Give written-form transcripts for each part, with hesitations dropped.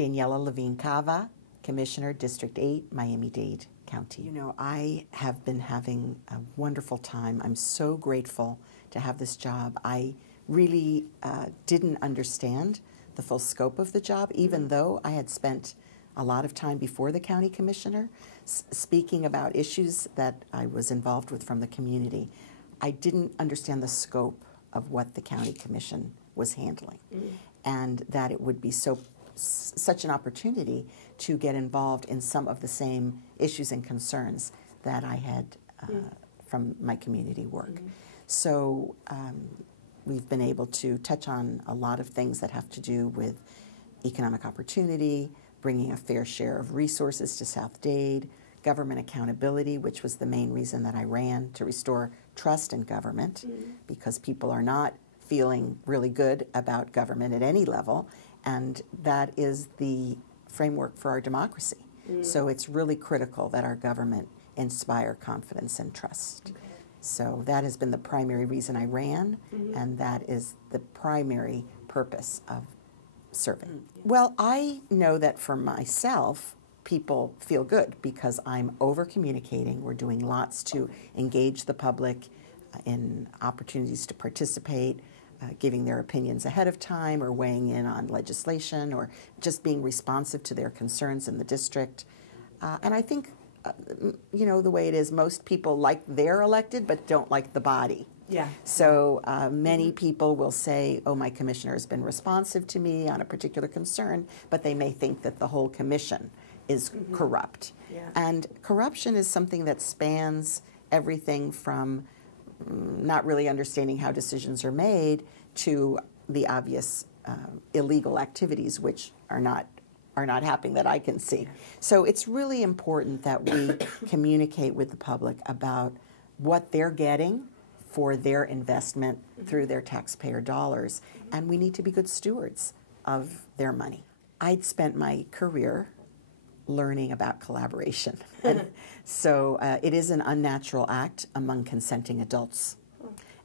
Daniella Levine Cava, Commissioner, District 8, Miami-Dade County. You know, I have been having a wonderful time. I'm so grateful to have this job. I really didn't understand the full scope of the job, even though I had spent a lot of time before the county commissioner speaking about issues that I was involved with from the community. I didn't understand the scope of what the county commission was handling, and that it would be such an opportunity to get involved in some of the same issues and concerns that I had from my community work. So we've been able to touch on a lot of things that have to do with economic opportunity, bringing a fair share of resources to South Dade, government accountability, which was the main reason that I ran, to restore trust in government, because people are not feeling really good about government at any level, and that is the framework for our democracy. So it's really critical that our government inspire confidence and trust. So that has been the primary reason I ran, and that is the primary purpose of serving. Well, I know that for myself, people feel good because I'm over-communicating. We're doing lots to engage the public in opportunities to participate, giving their opinions ahead of time or weighing in on legislation or just being responsive to their concerns in the district. And I think, you know, the way it is, most people like their elected but don't like the body. So many people will say, oh, my commissioner has been responsive to me on a particular concern, but they may think that the whole commission is corrupt. And corruption is something that spans everything from not really understanding how decisions are made to the obvious illegal activities which are not happening that I can see. So it's really important that we communicate with the public about what they're getting for their investment through their taxpayer dollars, and we need to be good stewards of their money. I'd spent my career learning about collaboration. And so it is an unnatural act among consenting adults.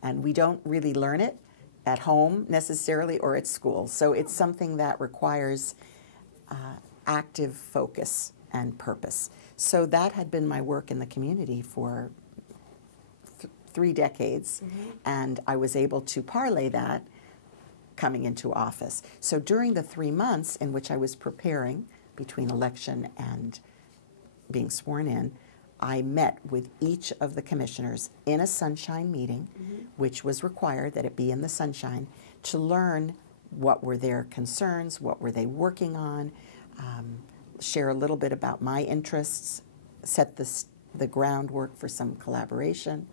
And we don't really learn it at home necessarily or at school. So it's something that requires active focus and purpose. So that had been my work in the community for 3 decades, and I was able to parlay that coming into office. So during the 3 months in which I was preparing between election and being sworn in, I met with each of the commissioners in a sunshine meeting, which was required that it be in the sunshine, to learn what were their concerns, what were they working on, share a little bit about my interests, set the groundwork for some collaboration,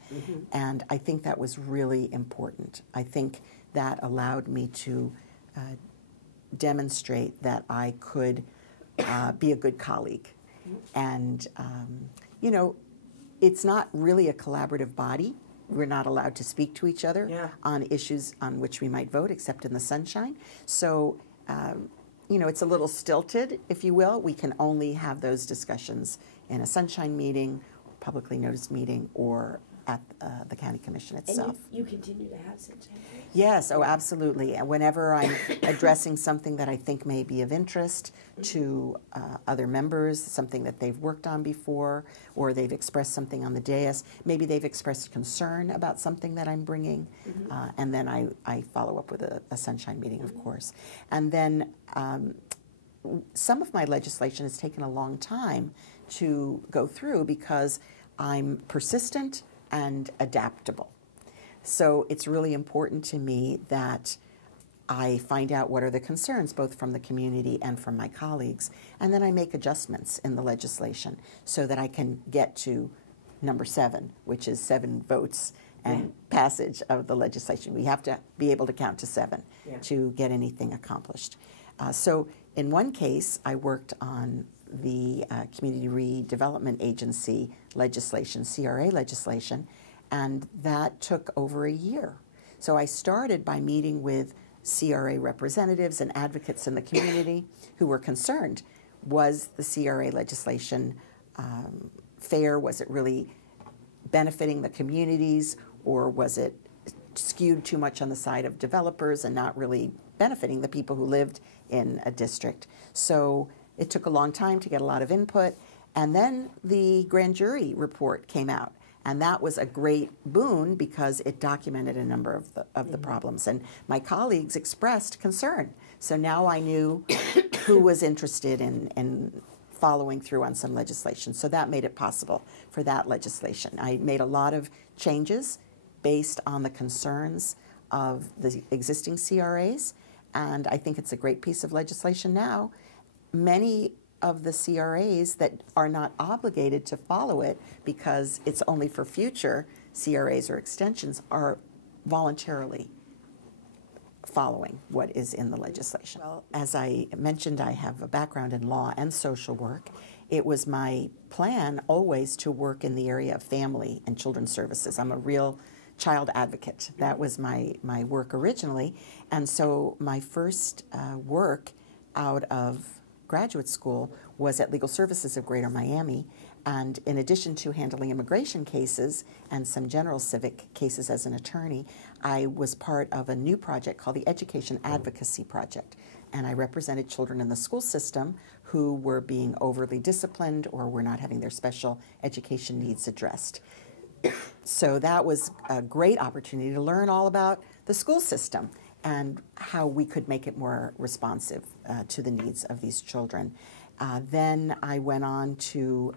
and I think that was really important. I think that allowed me to demonstrate that I could be a good colleague. And, you know, it's not really a collaborative body. We're not allowed to speak to each other on issues on which we might vote, except in the sunshine. So, you know, it's a little stilted, if you will. We can only have those discussions in a sunshine meeting, publicly noticed meeting, or at the county commission itself. And you continue to have sunshine meetings? Yes, oh, absolutely. And whenever I'm addressing something that I think may be of interest to other members, something that they've worked on before, or they've expressed something on the dais, maybe they've expressed concern about something that I'm bringing, and then I follow up with a sunshine meeting, of course. And then some of my legislation has taken a long time to go through because I'm persistent and adaptable. So it's really important to me that I find out what are the concerns, both from the community and from my colleagues, and then I make adjustments in the legislation so that I can get to number 7, which is 7 votes and passage of the legislation. We have to be able to count to 7 to get anything accomplished. So in one case, I worked on the Community Redevelopment Agency legislation, CRA legislation, and that took over a year. So I started by meeting with CRA representatives and advocates in the community who were concerned. Was the CRA legislation fair? Was it really benefiting the communities, or was it skewed too much on the side of developers and not really benefiting the people who lived in a district. So it took a long time to get a lot of input. And then the grand jury report came out. And that was a great boon because it documented a number of the problems. And my colleagues expressed concern. So now I knew who was interested in following through on some legislation. So that made it possible for that legislation. I made a lot of changes based on the concerns of the existing CRAs. And I think it's a great piece of legislation now. Many of the CRAs that are not obligated to follow it because it's only for future CRAs or extensions are voluntarily following what is in the legislation. Well, as I mentioned, I have a background in law and social work. It was my plan always to work in the area of family and children's services. I'm a real child advocate. That was my work originally. And so my first work out of graduate school was at Legal Services of Greater Miami. And in addition to handling immigration cases and some general civic cases as an attorney, I was part of a new project called the Education Advocacy Project. And I represented children in the school system who were being overly disciplined or were not having their special education needs addressed. So that was a great opportunity to learn all about the school system and how we could make it more responsive to the needs of these children. Then I went on to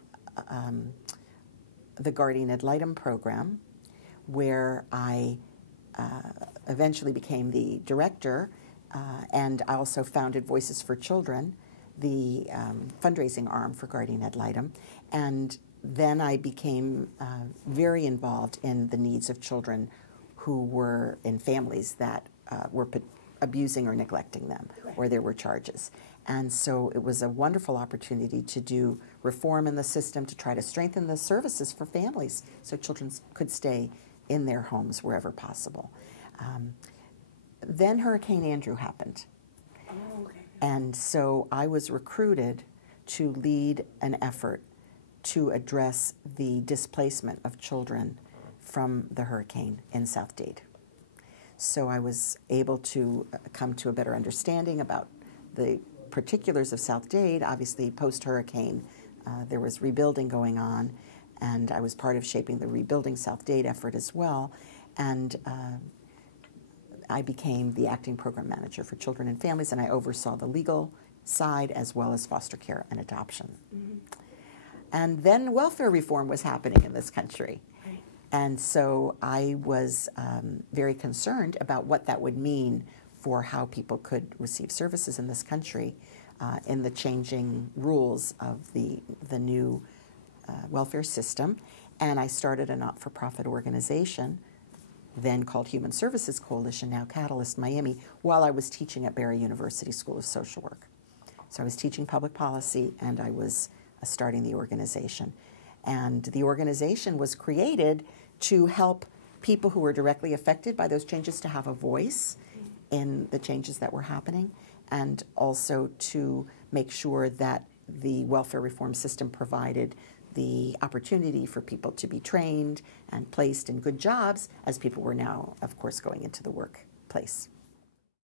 the Guardian Ad Litem program, where I eventually became the director, and I also founded Voices for Children, the fundraising arm for Guardian Ad Litem. And then I became very involved in the needs of children who were in families that were abusing or neglecting them, or there were charges. And so it was a wonderful opportunity to do reform in the system to try to strengthen the services for families so children could stay in their homes wherever possible. Then Hurricane Andrew happened. Oh, okay. And so I was recruited to lead an effort to address the displacement of children from the hurricane in South Dade. So I was able to come to a better understanding about the particulars of South Dade. Obviously, post-hurricane, there was rebuilding going on, and I was part of shaping the Rebuilding South Dade effort as well. And I became the acting program manager for children and families, and I oversaw the legal side as well as foster care and adoption. Mm-hmm. And then welfare reform was happening in this country. Right. And so I was very concerned about what that would mean for how people could receive services in this country in the changing rules of the new welfare system. And I started a not-for-profit organization, then called Human Services Coalition, now Catalyst Miami, while I was teaching at Barry University School of Social Work. So I was teaching public policy, and I was starting the organization. And the organization was created to help people who were directly affected by those changes to have a voice in the changes that were happening, and also to make sure that the welfare reform system provided the opportunity for people to be trained and placed in good jobs as people were now, of course, going into the workplace.